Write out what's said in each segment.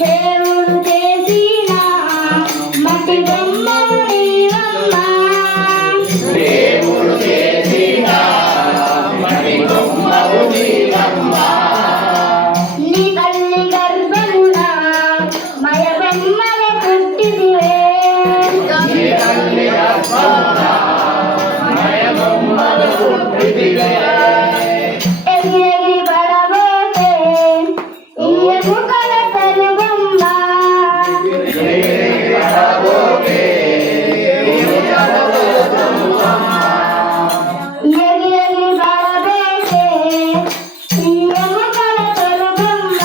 దేవుడు చేసిన మట్టి బొమ్మలు నీవమ్మా, దేవుడు చేసిన మట్టి బొమ్మలు నీవమ్మా, నీ తల్లి గర్భమున మయ బొమ్మల పుట్టిదివే, నీ తల్లి గర్భమున మయ బొమ్మలు పుట్టిదివే, ఎగిరెగిరి పడబోతే ఈ ఎముకల తనుబొమ్మ, ఎగిరెగిరి పడబోతే ఈ ఎముకల తనుబొమ్మ,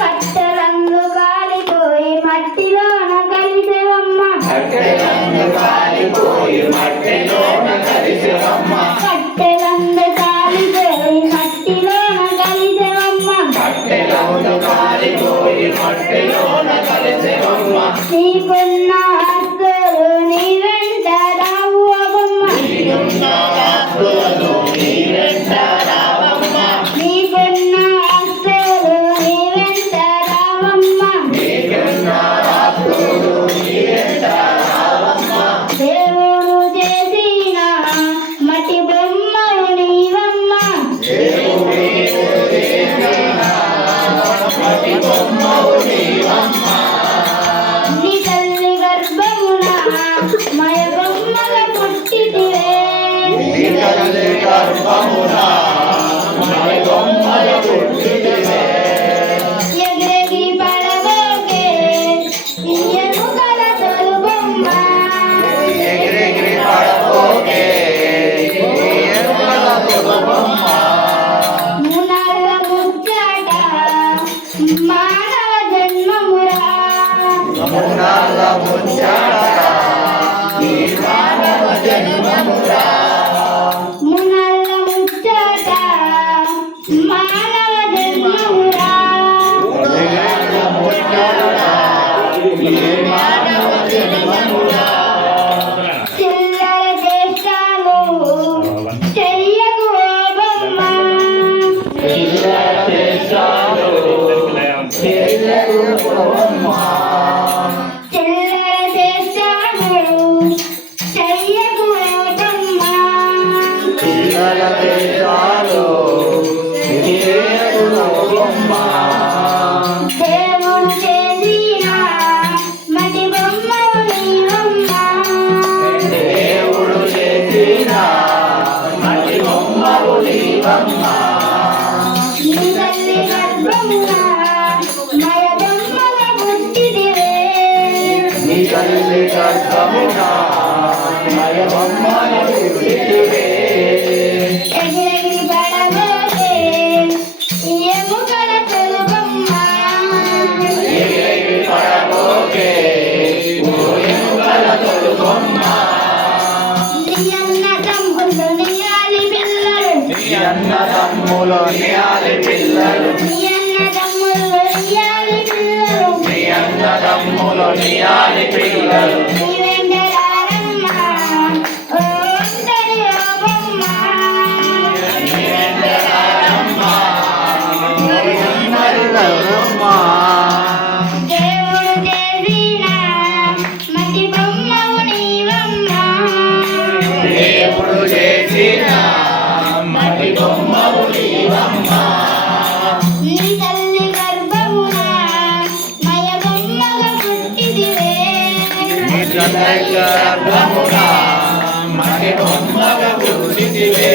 కట్టెలందు కాలిపోయి మట్టిలోన కలిసేవమ్మ, కట్టెలందు కాలిపోయి మట్టిలోన కలిసెవమ్మ, కట్టెలందు కాలిపోయి మట్టిలోన కలిసేవమ్మ, కట్టెలందు కాలిపోయి మట్టిలోన కలిసెవమ్మ, నీకున్న ఆస్తులు నీ వెంట రావమ్మ, నీకున్న ఆస్తులను నీ వెంట రావమ్మ, నీకున్న ఆస్తులు నీ వెంట రావమ్మ, నీకున్న ఆస్తులు నీ వెంట రావమ్మ, దేవుడు చేసిన మట్టి బొమ్మలు నీవమ్మ, దేవుడు చేసిన మట్టి బొమ్మలు నీవమ్మ, నీ తల్లి గర్భమున మయ బొమ్మల పుట్టిదివే, నీ తల్లి గర్భమున మయ బొమ్మలు పుట్టిదివే, ఎగిరెగిరి పడబోకే ఈ ఎముకల తొలుబొమ్మ, ఎగిరెగిరి పడబోకే ఎముకల తొలుబొమ్మ, మునాల ముచ్చట మానవ జన్మమురా, మునాల ముచ్చట ఈ మానవ జన్మమురా, మునాల ముచ్చట మానవ జన్మమురా, మునాల ముచ్చట ఈ మానవ జన్మమురా, చిల్లర చేష్టాలు చెయ్యకు ఓ బొమ్మ, చిల్లర చేష్టాలు చెయ్యకు బొమ్మ, చిల్లర చేష్టాలు చెయ్యకు ఓ బొమ్మ, చిల్లర చేష్టాలు చెయ్యకు బొమ్మ, దేవుడు చేసిన మట్టి బొమ్మలు నీవమ్మ, దేవుడు చేసిన మట్టి బొమ్మలు నీవమ్మ, నీ తల్లి గర్భమున మయ బొమ్మల పుట్టిదివే, నీ తల్లి గర్భమున మయ బొమ్మల పుట్టిదివే, ఎగిరెగిరి పడబోతే ఈ ఎముకల తొలుబొమ్మ, ఎగిరెగిరి పడబోకే ఓ ఎముకల తొలుబొమ్మ, నీ అన్న తమ్ముళ్ళు నియాలి పిల్లలు, నీ అన్నదమ్ములు నియాలి పిల్లలు, నీ అన్న తమ్ముళ్ళు నియాలి పిల్లలు, నీ అన్నదమ్ములు నియాలి పిల్లలు, నీ వెంట రారమ్మ ఓ ఒంటరి ఓ బొమ్మ, నీ వెంట రారమ్మ ఓ ఎమ్మడి బొమ్మ, దేవుడు చేసిన మట్టి బొమ్మవు నీవమ్మ, దేవుడు చేసిన మట్టి బొమ్మలు నీవమ్మ, నీ తల్లి గర్భమున మయ బొమ్మల పుట్టిదివే, నీ తల్లి గర్భమున మట్టి బొమ్మలు పుట్టిదివే,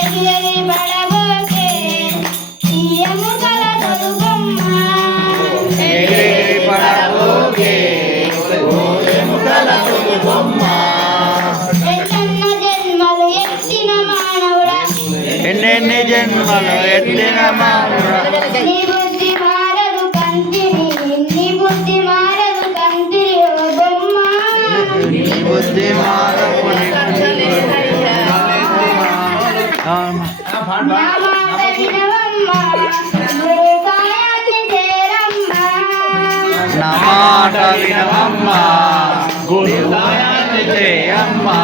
ఎగిరెగిరి పడబోకే ఈ ఎముకల తొలుబొమ్మ, ఎగిరెగిరి పడబోకే ఓ ఎముకల తొలుబొమ్మ, ఎన్నెన్న జన్మలు ఎత్తిన మానవుడా, ఎన్నెన్ని జన్మలు ఎత్తిన మానవుడా, నీ బుద్ధి మారదు కంటిని, నీ బుద్ధి మారదు కంటిని ఓ బొమ్మ, నీ బుద్ధి నా మాట వినవమ్మ గురు సాయాన్ని చేరమ్మ నా మాట వినవమ్మా గురు సాయాన్ని చేయమ్మా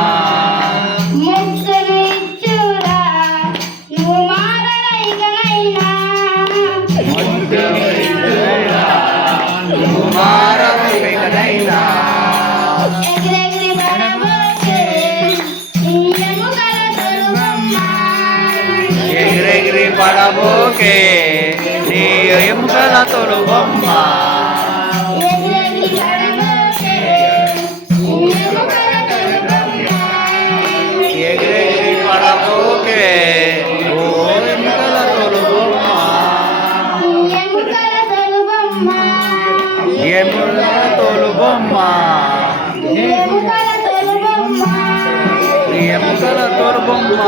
ముక్తులు ఇచ్చురా నువ్వు మారవైకనైనా మారవైకనైనా ఎగిరెగిరి పడబోకే ఎముకల తొలుగమ్మ ఎగిరెగిరి పడబోకే నీ ఎముకల తొలుగమ్మ ఎగిరెగిరి పడబోకే ఎముకల తొలుగమ్మ ఎగిరెగిరి పడబోకే ఓ ఎముకల తొలుగమ్మ ఎముకల తొలుగమ్మ ఎముకల తొలుగమ్మ ఎముకల తొలుగమ్మ